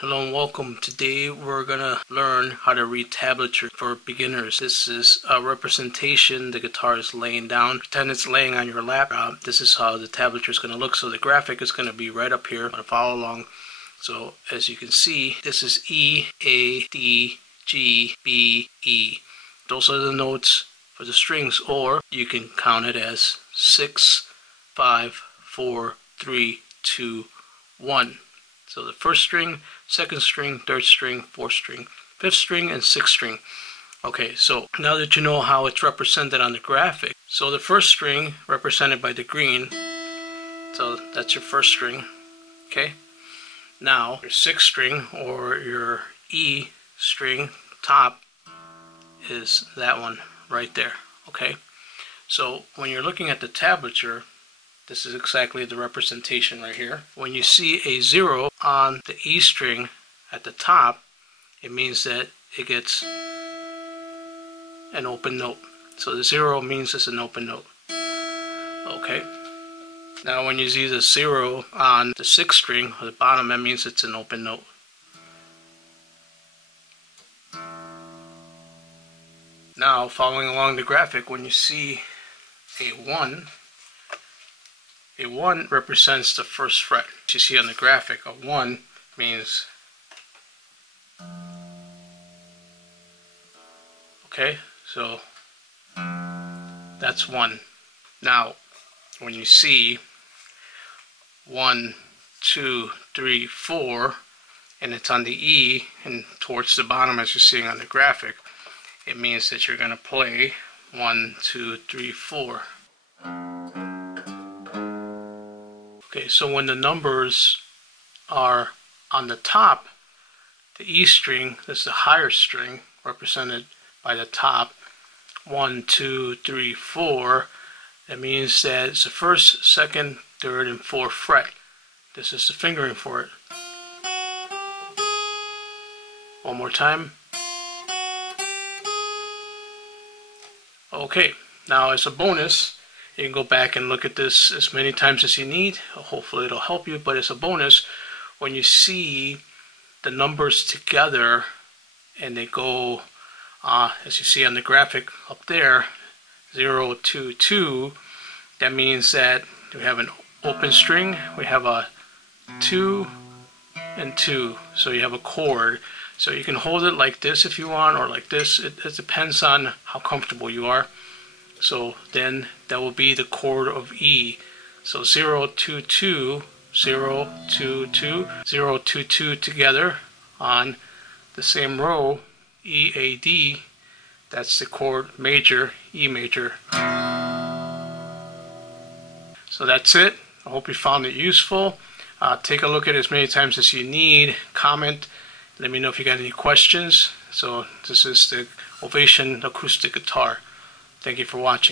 Hello and welcome. Today we're gonna learn how to read tablature for beginners. This is a representation. The guitar is laying down. Pretend it's laying on your lap. This is how the tablature is gonna look. So the graphic is gonna be right up here. I'm gonna follow along. So as you can see, this is E, A, D, G, B, E. Those are the notes for the strings, or you can count it as 6, 5, 4, 3, 2, 1. So the first string, second string, third string, fourth string, fifth string, and sixth string. Okay, so now that you know how it's represented on the graphic, so the first string represented by the green, so that's your first string, okay? Now your sixth string or your E string top is that one right there, okay? So when you're looking at the tablature, this is exactly the representation right here. When you see a 0 on the E string at the top, it means that it gets an open note. So the 0 means it's an open note. Okay. Now when you see the 0 on the 6th string or the bottom, that means it's an open note. Now following along the graphic, when you see a 1, a 1 represents the first fret. As you see on the graphic, a 1 means, okay, so that's 1. Now, when you see 1, 2, 3, 4, and it's on the E and towards the bottom as you're seeing on the graphic, it means that you're going to play 1, 2, 3, 4. Okay, so when the numbers are on the top, the E string, that's the higher string represented by the top, 1, 2, 3, 4, that means that it's the first, second, third, and fourth fret. This is the fingering for it. One more time. Okay, now as a bonus, you can go back and look at this as many times as you need. Hopefully it'll help you, but as a bonus, when you see the numbers together and they go, as you see on the graphic up there, 0, 2, 2, that means that we have an open string, we have a 2 and 2, so you have a chord. So you can hold it like this if you want, or like this. It depends on how comfortable you are. So then that will be the chord of E. So 0, 2, 2, 0, 2, 2, 0, 2, 2 together on the same row, E, A, D. That's the chord major, E major. So that's it. I hope you found it useful. Take a look at it as many times as you need. Comment. Let me know if you got any questions. So this is the Ovation acoustic guitar. Thank you for watching.